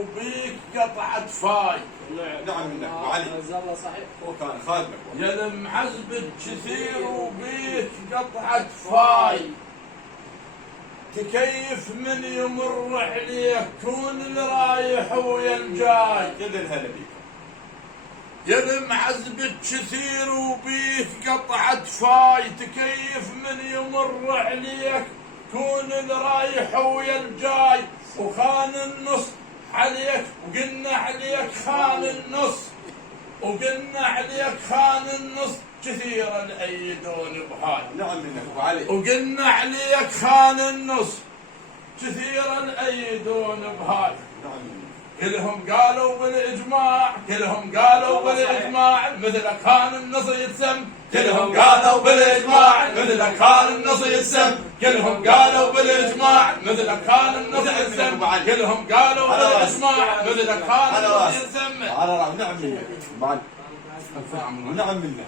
وبيك قطعة فاي. نعم منك ابو علي. الله صحيح. هو كان خادمك. يا المعزبد كثير وبيك قطعة فاي، تكيف من يمر عليك كون اللي رايح ويا الجاي. كل الهلا بيك. يا المعزبد كثير وبيك قطعة فاي، تكيف من يمر عليك كون اللي رايح ويا الجاي. وخان النص عليك وقلنا عليك خان النص، وقلنا عليك خان النص كثيرا ايدون بهاي. نعم منك ابو علي. وقلنا عليك خان النص كثيرا ايدون بهاي. نعم منك. كلهم قالوا بالاجماع، كلهم قالوا بالاجماع مثل خان النص يتسم. كلهم قالوا بالاجماع مثل خان النص يتسم. كلهم قالوا بالاجماع مثل خان النص يتسم. كلهم قالوا بالاجماع مثل خان النص يتسم. على رأي. نعم منك ابو علي. نعم منك.